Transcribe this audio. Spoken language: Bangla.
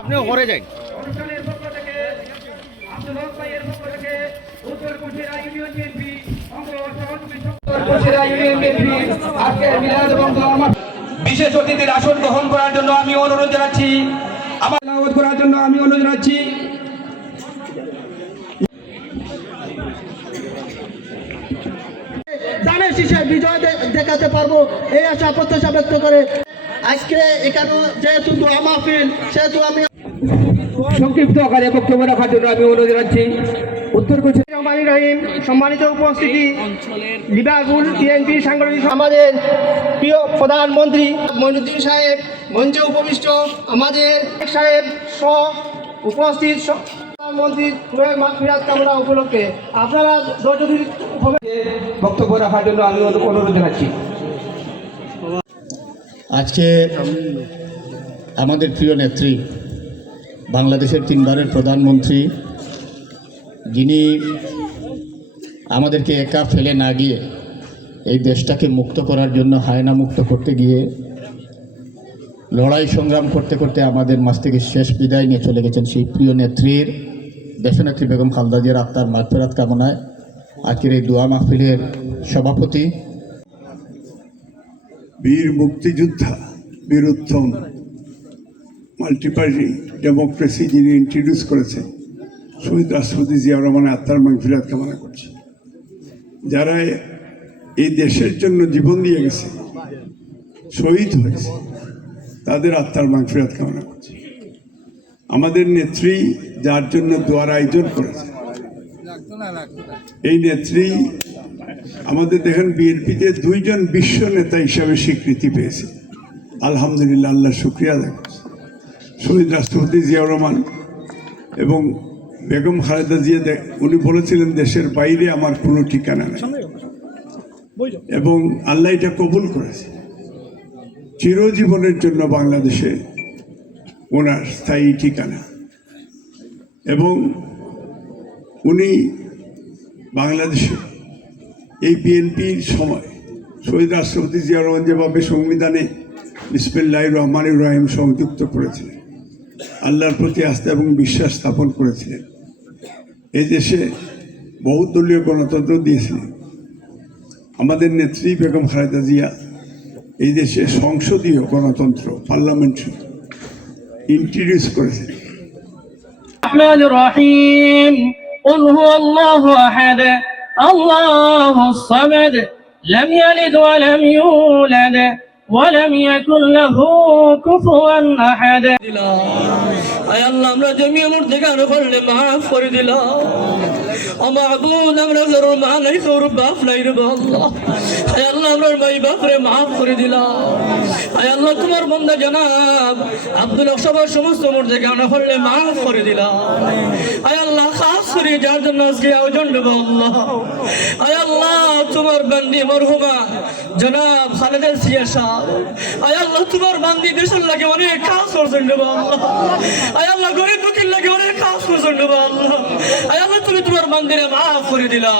আপনিও ঘরে যান। বিশেষ অতিথির আসন গ্রহণ করার জন্য আমি অনুরোধ জানাচ্ছি, আমার দাওয়াত করার জন্য আমি অনুরোধ জানাচ্ছি। দানের শীষে বিজয় দেখাতে পারবো এই আশা প্রত্যাশা ব্যক্ত করে আজকে এখানে যেহেতু দোয়া মাহফিল সেহেতু আমি সংক্ষিপ্ত আকারে বক্তব্য রাখার জন্য আমি অনুরোধ জানাচ্ছি। উত্তর কোচি রহিম সম্মানিত উপস্থিতি লিবারপুল বিএনপি সাংগঠনিক আমাদের প্রিয় প্রধানমন্ত্রী মঈনুদ্দিন সাহেব মঞ্চে উপবিষ্ট, আমাদের সাহেব সহ উপস্থিত প্রধানমন্ত্রীর মাগফিরাত কামনা উপলক্ষে আপনারা বক্তব্য রাখার জন্য আমি অনুরোধ জানাচ্ছি। আজকে আমাদের প্রিয় নেত্রী, বাংলাদেশের 3 বারের প্রধানমন্ত্রী, যিনি আমাদেরকে একা ফেলে না গিয়ে এই দেশটাকে মুক্ত করার জন্য, হায়না মুক্ত করতে গিয়ে লড়াই সংগ্রাম করতে করতে আমাদের মাঝ থেকে শেষ বিদায় নিয়ে চলে গেছেন, সেই প্রিয় নেত্রীর, দেশনেত্রী বেগম খালেদা জিয়ার আত্মার মাগফিরাত কামনায় আজকের এই দোয়া মাহফিলের সভাপতি, বীর মুক্তিযোদ্ধা, বীর উত্তম, মাল্টিপার্টি ডেমোক্রেসি যিনি ইন্ট্রোডিউস করেছেন, শহীদ রাষ্ট্রপতি জিয়াউর রহমানের আত্মার মাগফিরাত কামনা করছি। যারা এই দেশের জন্য জীবন দিয়ে গেছে, শহীদ হয়েছে, তাদের আত্মার মাগফিরাত কামনা করছি। আমাদের নেত্রী যার জন্য দোয়ার আয়োজন করেছে, এই নেত্রী আমাদের দেখেন বিএনপিতে 2 জন বিশ্ব নেতা হিসাবে স্বীকৃতি পেয়েছে, আলহামদুলিল্লাহ, আল্লাহ শুক্রিয়া আদায় করছি। শহীদ রাষ্ট্রপতি জিয়াউর রহমান এবং বেগম খালেদা জিয়া, উনি বলেছিলেন দেশের বাইরে আমার কোনো ঠিকানা নেই, এবং আল্লাহ এটা কবুল করেছে। চিরজীবনের জন্য বাংলাদেশে ওনার স্থায়ী ঠিকানা, এবং উনি বাংলাদেশে এই বিএনপির সময় শহীদ রাষ্ট্রপতি জিয়াউর রহমান যেভাবে সংবিধানে বিসমিল্লাহির রহমানির রহিম সংযুক্ত করেছিলেন, আল্লাহর প্রতি আস্থা এবং বিশ্বাস স্থাপন করেছিলেন, এই দেশে বহুদলীয় গণতন্ত্র দিয়েছিলেন। আমাদের নেত্রী বেগম খালেদা জিয়া এই দেশে সংসদীয় গণতন্ত্র, পার্লামেন্টারি ইন্ট্রোডিউস করেছিলেন। الرحمن الرحيم قل هو الله أحد الله الصمد لم يلد ولم يولد ولم يكن له كفوا أحد আয় আল্লাহ, আমরা জমি আমর থেকে আনো করলে মাফ করে দিলাম। ও মাহবুব, আমরা জরুর মা নাই, জরুর বাপ নাই রে আল্লাহ। আয় আল্লাহ, আমরা মাই বাপরে মাফ করে দিলাম। আয় আল্লাহ, তোমার বান্দা জনাব আব্দুল সবার সমস্ত আমর থেকে আনো করলে মাফ করে দিলাম। আয় আল্লাহ, খাস করে যার জন্য আজকে আয়োজন দেব আল্লাহ, আয় আল্লাহ, তোমার বান্দি মরহুমা জনাব খালেদা জিয়া সাহেব, আয় আল্লাহ, তোমার বান্দি দেশের লাগে অনেক কাজ করছেন দেব আল্লাহ। আয় আল্লাহ, গরিব দুঃখীর লাগে অনেক কাজ করছেন দেব আল্লাহ। আয় আল্লাহ, তুমি তোমার বান্দিরে মাফ করে দিলা।